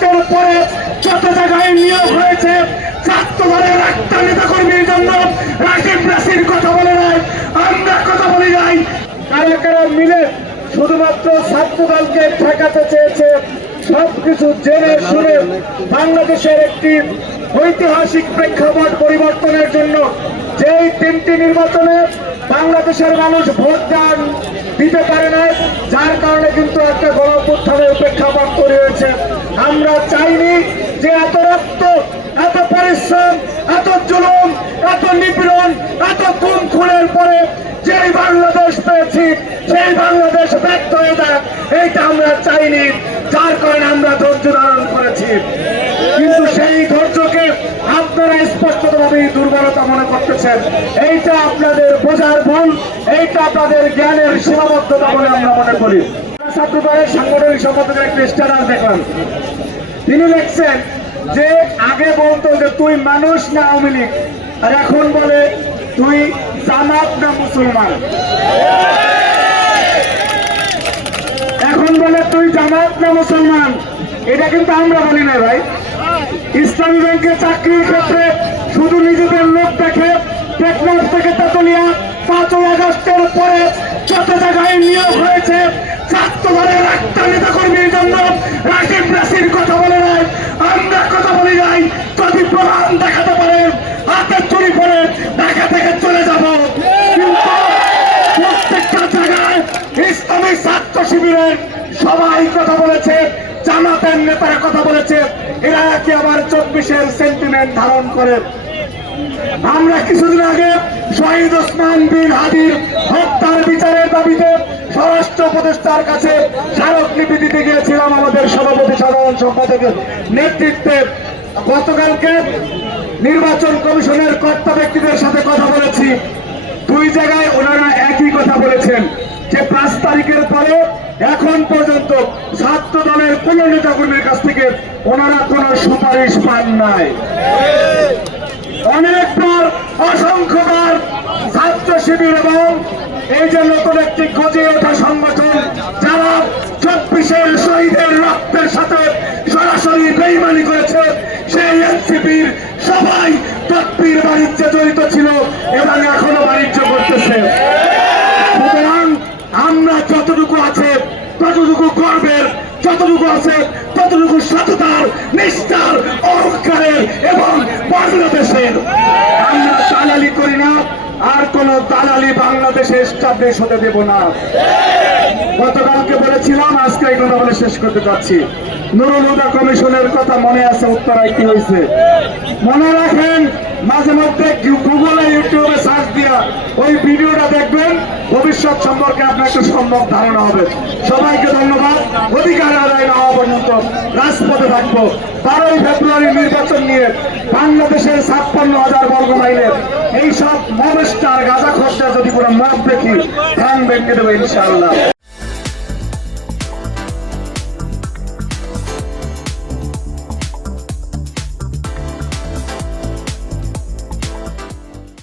আগস্টের পরে যত জায়গায় নিয়োগ হয়েছে ছাত্র দলের একটা নেতা কর্মীর জন্য রাজীব রাশির কথা বলে নাই, আমরা কথা বলি নাই। কারা কারা মিলে শুধুমাত্র ছাত্র দলকে ঠেকাতে চেয়েছে, সবকিছু জেনে শুনে বাংলাদেশের একটি ঐতিহাসিক প্রেক্ষাপট পরিবর্তনের জন্য যেই তিনটি নির্বাচনে বাংলাদেশের মানুষ ভোট দান দিতে পারে না, যার কারণে কিন্তু একটা গণঅভ্যুত্থানের প্রেক্ষাপট তৈরি হয়েছে। আমরা চাইনি যে এত রক্ত, এত পরিশ্রম, এত জুলুম, এত নিপীড়ন, এত গুম খুনের পরে যেই বাংলাদেশ পেয়েছি সেই বাংলাদেশ ব্যর্থ হয়ে যাক, এইটা আমরা চাইনি। যার কারণে আমরা ধৈর্য ধারণ করেছি, কিন্তু সেই ধৈর্যকে আপনারা স্পষ্টভাবে দুর্বলতা মনে করতেছেন। এইটা আপনাদের বোঝার ভুল, এইটা আপনাদের জ্ঞানের সীমাবদ্ধতা বলে আমরা মনে করি। ছাত্র দলের সাংগঠনিক সম্পাদকের একটি স্ট্যাটাস দেখলাম, তিনি লিখছেন যে আগে বলতো যে তুই মানুষ না আওয়ামী লীগ, আর এখন বলে তুই জামাত না মুসলমান। এখন বলে তুই জামাত না মুসলমান, এটা কিন্তু আমরা বলি না ভাই। ইসলামী ব্যাংকের চাকরির ক্ষেত্রে শুধু নিজেদের লোক দেখে টেকনাফ থেকে তেতুলিয়া 5ই আগস্টের পরে যত জায়গায় নিয়োগ হয়েছে ছাত্র দলের একটা নেতা কর্মীর জন্য রাজীব রাশির কথা বলে নাই, আমরা কথা বলি নাই। যদি প্রমাণ দেখাতে পারেন হাতে চুরি করে ঢাকা থেকে চলে যাব, কিন্তু প্রত্যেকটা জায়গায় ইসলামী ছাত্র শিবিরের সবাই কথা বলেছে, জামাতের নেতারা কথা বলেছে, এরা কি আবার 24-এর সেন্টিমেন্ট ধারণ করে। আমরা কিছুদিন আগে শহীদ ওসমান বিন হাদির হত্যার বিচারের দাবিতে স্বরাষ্ট্র উপদেষ্টার কাছে স্মারকলিপি দিতে গিয়েছিলাম আমাদের সভাপতি সাধারণ সম্পাদকের নেতৃত্বে। গতকালকে নির্বাচন কমিশনের কর্তা ব্যক্তিদের সাথে কথা বলেছি, দুই জায়গায় ওনারা একই কথা বলেছেন যে 5 তারিখের পরে এখন পর্যন্ত ছাত্র দলের কোন নেতাকর্মীর কাছ থেকে ওনারা কোন সুপারিশ পান নাই। অনেকবার অসংখ্যবার ছাত্র শিবির এবং এই যে নতুন একটি গজে ওঠা সংগঠন যারা 24-এর শহীদের রক্তের সাথে সরাসরি বেইমানি করেছে, সেই এনসিপির সবাই তকবীর বাণিজ্যে জড়িত ছিল এবং এখনো বাণিজ্য করতেছে। সুতরাং আমরা যতটুকু আছে ততটুকু গর্বের, যতটুকু আছে ততটুকু সততার, নিষ্ঠার, অহংকারের এবং বাংলাদেশের। আমরা দালালি করি না, আর কোন দালালি বাংলাদেশে এস্টাবলিশ হতে দেব না। গতকালকে বলেছিলাম, আজকে এই কথা বলে শেষ করতে চাচ্ছি। নুরুল হুদা কমিশনের কথা মনে আছে, উত্তরায় কি হয়েছে মনে রাখেন। মাঝে মধ্যে গুগলে ইউটিউবে সার্চ দিয়া ওই ভিডিওটা দেখবেন, ভবিষ্যৎ সম্পর্কে আপনার একটা সম্যক ধারণা হবে। সবাইকে ধন্যবাদ। অধিকার আদায় না হওয়া পর্যন্ত রাজপথে থাকবো। 12ই ফেব্রুয়ারি নির্বাচন নিয়ে বাংলাদেশের 56,000 বর্গ মাইলের এইসব মবেস্টার গাঁজা খরচা যদি কোনো মত দেখি ধ্যান ভেঙে দেবে ইনশাআল্লাহ।